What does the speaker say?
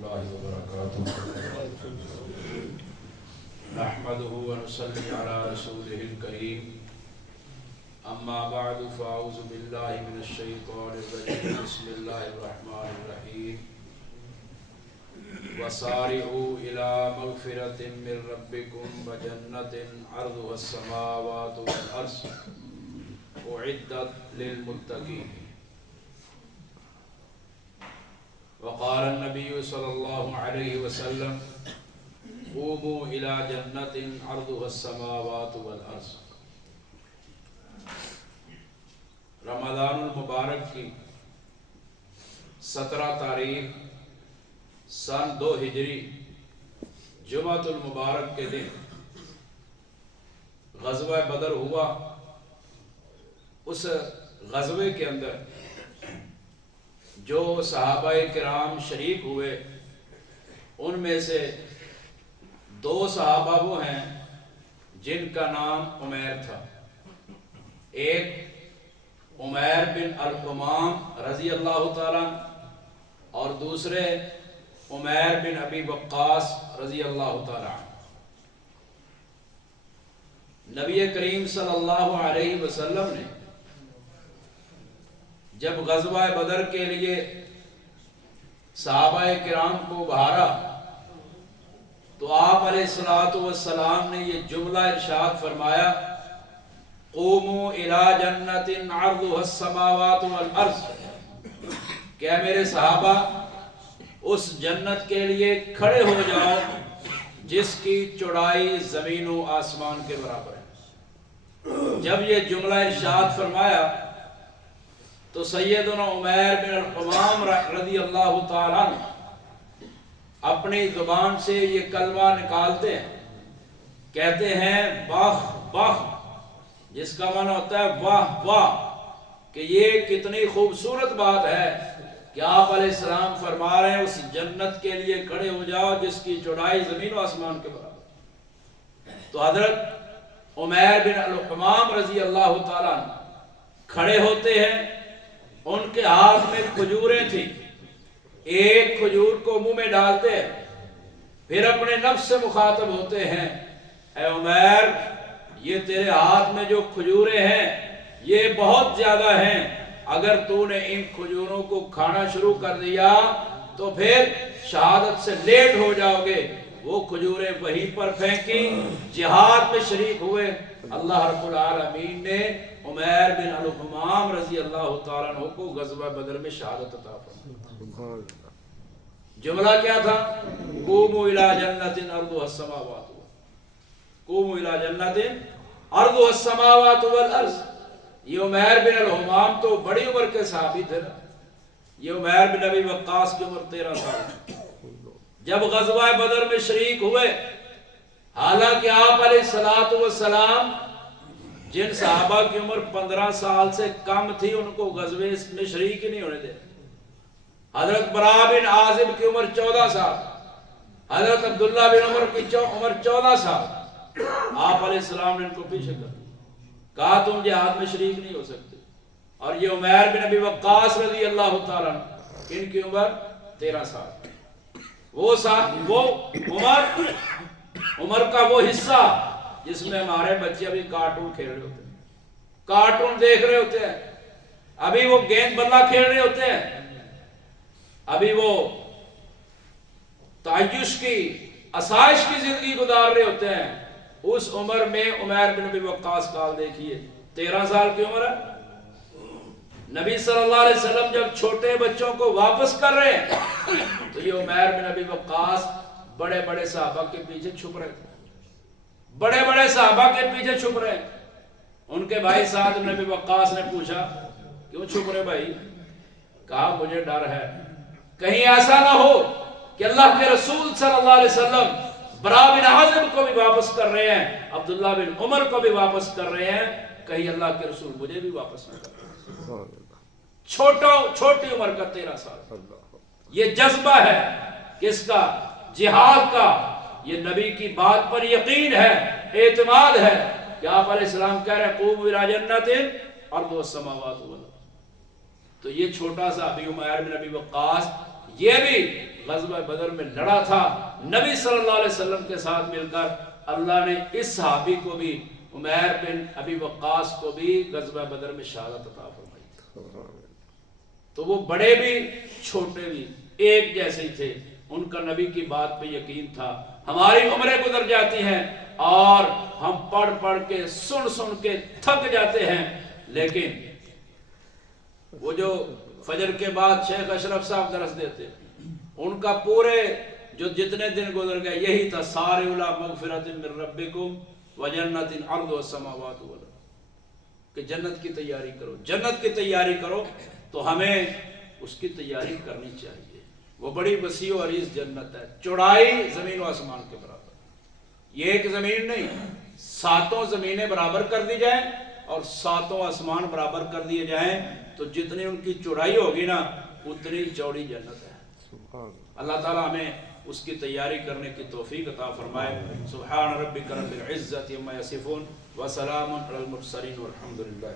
الله وبركاته نحمده ونصلي على رسوله الكريم اما بعد فاعوذ بالله من الشيطان الرجيم بسم الله الرحمن الرحيم وسارعوا الى مغفرة من ربكم وجنة عرضها السماوات والارض اعدت للمتقين وقال النبي صلى الله عليه وسلم قوموا إلى جنة عرضها السماوات والأرض۔ رمضان المبارک کی 17 تاریخ سن 2 ہجری جمعۃ المبارک کے دن غزوہ بدر ہوا۔ اس غزوے کے اندر جو صحابہ کرام شریک ہوئے ان میں سے 2 صحابہ وہ ہیں جن کا نام عمیر تھا۔ ایک عمیر بن الحمام رضی اللہ تعالیٰ اور دوسرے عمیر بن ابی وقاص رضی اللہ تعالیٰ۔ نبی کریم صلی اللہ علیہ وسلم نے جب غزوہ بدر کے لیے صحابہ کرام کو بھارا تو آپ علیہ السلام نے یہ جملہ ارشاد فرمایا قوموا الی جنۃ عرضها السماوات والارض کہ اے میرے صحابہ اس جنت کے لیے کھڑے ہو جاؤ جس کی چوڑائی زمین و آسمان کے برابر ہے۔ جب یہ جملہ ارشاد فرمایا تو سیدنا عمیر بن الحمام رضی اللہ تعالیٰ اپنی زبان سے یہ کلمہ نکالتے ہیں، کہتے ہیں واہ واہ، جس کا معنی ہوتا ہے واہ واہ، کہ یہ کتنی خوبصورت بات ہے کہ آپ علیہ السلام فرما رہے ہیں اس جنت کے لیے کھڑے ہو جاؤ جس کی چوڑائی زمین و آسمان کے برابر۔ تو حضرت عمیر بن الحمام رضی اللہ تعالیٰ کھڑے ہوتے ہیں، ان کے ہاتھ میں کھجوریں تھیں، ایک کھجور کو منہ میں ڈالتے ہیں، پھر اپنے نفس سے مخاطب ہوتے ہیں اے عمیر یہ تیرے ہاتھ میں جو کھجوریں ہیں یہ بہت زیادہ ہیں، اگر تو نے ان کھجوروں کو کھانا شروع کر دیا تو پھر شہادت سے لیٹ ہو جاؤ گے۔ وہ کھجوریں وہیں پر پھینکی، جہاد میں شریک ہوئے۔ اللہ رب العالمین نے عمیر بن الحمام رضی اللہ تعالیٰ عنہ کو غزوہ بدر میں شہادت عطا فرمائی۔ جملہ کیا تھا؟ قوموا الی جنۃ عرضها السماوات قوموا الی جنۃ عرضها السماوات والارض۔ یہ عمیر بن الحمام تو بڑی عمر کے صحابی تھے نا، یہ عمیر بن ابی وقاص کی عمر 13 سال۔ جب غزوہ بدر میں شریک ہوئے، حالانکہ آپ علیہ السلام جن صحابہ کی عمر 15 سال سے کم تھی ان کو غزوے میں شریک ہی نہیں ہونے دے۔ حضرت براء بن عازب کی عمر 14 سال، حضرت عبداللہ بن عمر کی عمر 14 سال، آپ علیہ السلام نے ان کو پیچھے کر کہا تم جہاد میں شریک نہیں ہو سکتے۔ اور یہ عمیر بن ابی وقاص رضی اللہ تعالیٰ ان کی عمر 13 سال۔ وہ عمر کا وہ حصہ جس میں ہمارے بچے ابھی کارٹون کھیل رہے ہوتے ہیں، کارٹون دیکھ رہے ہوتے ہیں، ابھی وہ گیند بلا کھیل رہے ہوتے ہیں، ابھی وہ تعیش کی آسائش کی زندگی گزار رہے ہوتے ہیں۔ اس عمر میں عمیر بن ابی وقاص کال دیکھیے 13 سال کی عمر ہے۔ نبی صلی اللہ علیہ وسلم جب چھوٹے بچوں کو واپس کر رہے ہیں تو یہ عمیر بن ابی وقاص بڑے بڑے صحابہ کے پیچھے چھپ رہے تھے، بڑے بڑے صحابہ کے پیچھے چھپ رہے ہیں۔ ان کے بھائی سعد بن ابی وقاص نے پوچھا کیوں چھپ رہے بھائی؟ کہا مجھے ڈر ہے کہیں ایسا نہ ہو کہ اللہ کے رسول صلی اللہ علیہ وسلم براء بن عازب کو بھی واپس کر رہے ہیں، عبداللہ بن عمر کو بھی واپس کر رہے ہیں، کہیں اللہ کے رسول مجھے بھی واپس نہ کر۔ چھوٹی عمر کا 13 سال، یہ جذبہ ہے کس کا؟ جہاد کا۔ یہ نبی کی بات پر یقین ہے، اعتماد ہے کہ آپ علیہ السلام کہہ رہے ہیں قوموا الی جنۃ عرضها السماوات والارض۔ تو یہ چھوٹا سا ابی عمیر بن ابی وقاص یہ بھی غزوہ بدر میں لڑا تھا نبی صلی اللہ علیہ وسلم کے ساتھ مل کر، اللہ نے اس صحابی کو بھی، عمیر بن ابی وقاص کو بھی غزوہ بدر میں شہادت عطا فرمائی تھی۔ تو وہ بڑے بھی چھوٹے بھی ایک جیسے ہی تھے، ان کا نبی کی بات پہ یقین تھا۔ ہماری عمریں گزر جاتی ہیں اور ہم پڑھ پڑھ کے سن کے تھک جاتے ہیں، لیکن وہ جو فجر کے بعد شیخ اشرف صاحب درس دیتے، ان کا پورے جو جتنے دن گزر گئے یہی تھا، سارے الا مغفرت من ربکم وجنت عرضها السماوات والارض، کہ جنت کی تیاری کرو، جنت کی تیاری کرو۔ تو ہمیں اس کی تیاری کرنی چاہیے۔ وہ بڑی وسیع و عریض جنت ہے، چوڑائی زمین و آسمان کے برابر، یہ ایک زمین نہیں، 7 زمینیں برابر کر دی جائیں اور 7 آسمان برابر کر دیے جائیں تو جتنی ان کی چوڑائی ہوگی نا اتنی چوڑی جنت ہے۔ اللہ تعالیٰ ہمیں اس کی تیاری کرنے کی توفیق عطا فرمائے۔ سبحان ربک رب العزت عما یصفون وسلام علی المرسلین والحمد للہ۔